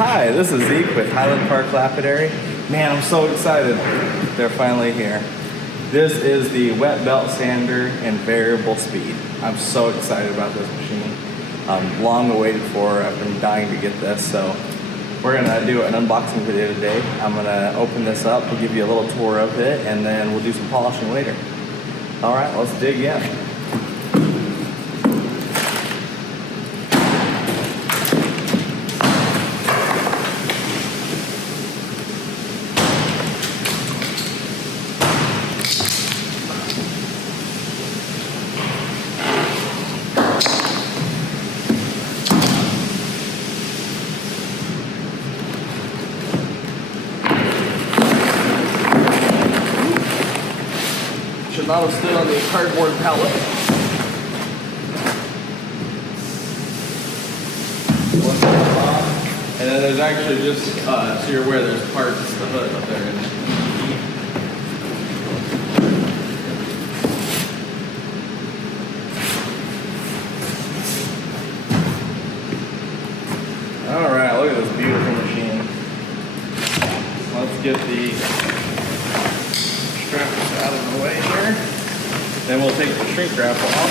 Hi, this is Zeke with Highland Park Lapidary. Man, I'm so excited. They're finally here. This is the wet belt sander and variable speed. I'm so excited about this machine. Long awaited for. I've been dying to get this, so we're gonna do an unboxing video today. I'm gonna open this up, we'll give you a little tour of it, and then we'll do some polishing later. All right, let's dig in. Should not have stood on the cardboard pallet. And then there's actually just, so you're aware, there's parts of the hood up there. All right, look at this beautiful machine. Let's get the straps out of the way here. Then we'll take the shrink wrap off.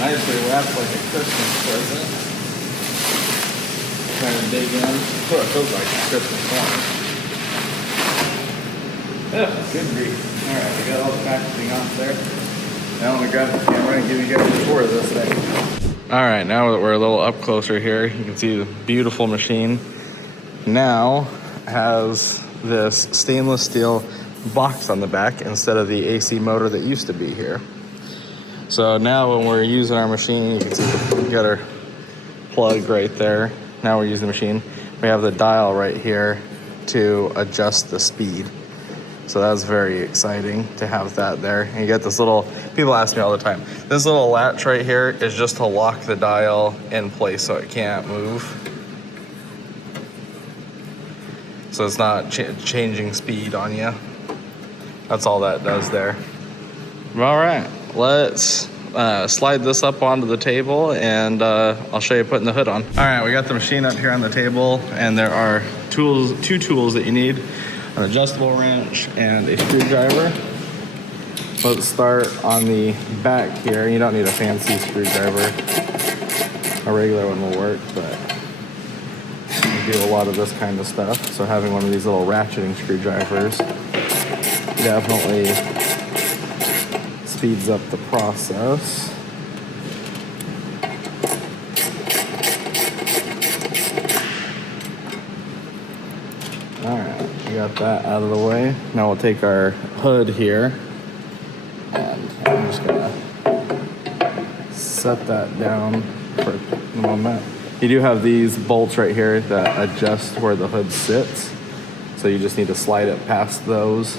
Nicely wrapped like a Christmas present. Trying to dig in. That's what it feels like a Christmas morning. Ugh, good grief. Alright, we got all the packaging off there. Now I'm going to grab the camera and give you guys a tour of this thing. Alright, now that we're a little up closer here, you can see the beautiful machine. Now has this stainless steel box on the back instead of the AC motor that used to be here. So now when we're using our machine, you can see we got our plug right there. Now we're using the machine. We have the dial right here to adjust the speed. So that's very exciting to have that there. And you get this little, people ask me all the time, this little latch right here is just to lock the dial in place so it can't move. So it's not changing speed on you. That's all that does there. All right. Let's slide this up onto the table and I'll show you putting the hood on. All right, we got the machine up here on the table and there are two tools that you need, an adjustable wrench and a screwdriver. Let's start on the back here. You don't need a fancy screwdriver. A regular one will work, but we do a lot of this kind of stuff. So having one of these little ratcheting screwdrivers definitely speeds up the process. All right, we got that out of the way. Now we'll take our hood here and I'm just gonna set that down for a moment. You do have these bolts right here that adjust where the hood sits. So you just need to slide it past those.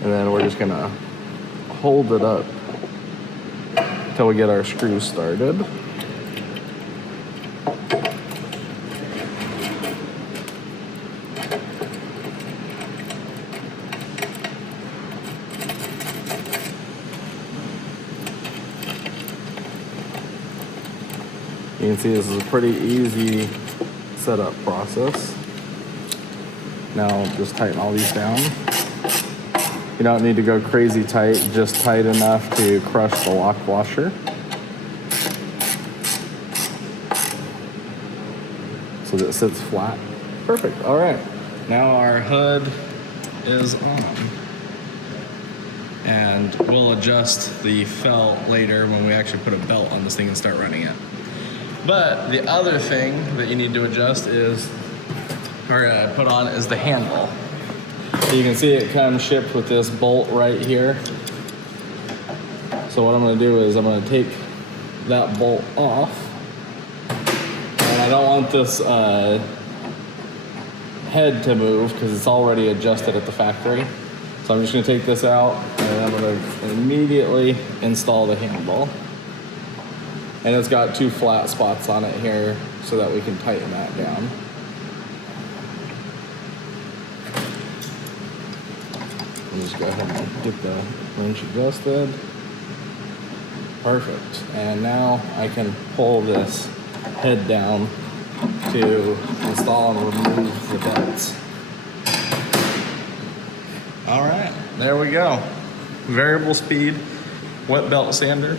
And then we're just gonna hold it up until we get our screws started. You can see this is a pretty easy setup process. Now just tighten all these down. You don't need to go crazy tight, just tight enough to crush the lock washer. So that it sits flat. Perfect, all right. Now our hood is on. And we'll adjust the felt later when we actually put a belt on this thing and start running it. But the other thing that you need to adjust is, or put on, is the handle. You can see it comes shipped with this bolt right here. So what I'm gonna do is I'm gonna take that bolt off. And I don't want this head to move because it's already adjusted at the factory. So I'm just gonna take this out and I'm gonna immediately install the handle. And it's got 2 flat spots on it here so that we can tighten that down. I'll just go ahead and get the wrench adjusted. Perfect. And now I can pull this head down to install and remove the belts. All right, there we go. Variable speed, wet belt sander.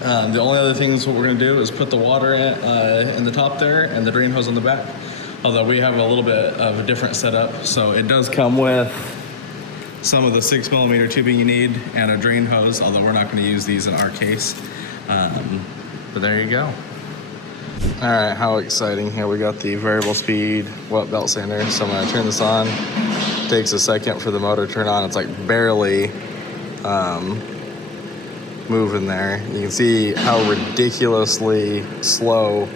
The only other things what we're gonna do is put the water in the top there and the drain hose on the back. Although we have a little bit of a different setup. So it does come with some of the 6mm tubing you need and a drain hose, although we're not gonna use these in our case. But there you go. All right, how exciting. Here we got the variable speed wet belt sander. So I'm gonna turn this on. It takes a second for the motor to turn on. It's like barely moving there. You can see how ridiculously slow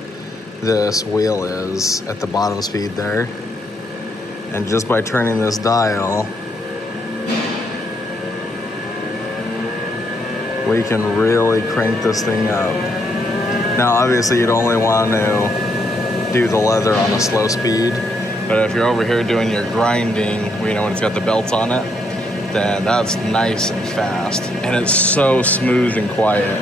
this wheel is at the bottom speed there. And just by turning this dial, we can really crank this thing up. Now, obviously, you'd only want to do the leather on a slow speed, but if you're over here doing your grinding, you know, when it's got the belts on it, then that's nice and fast. And it's so smooth and quiet.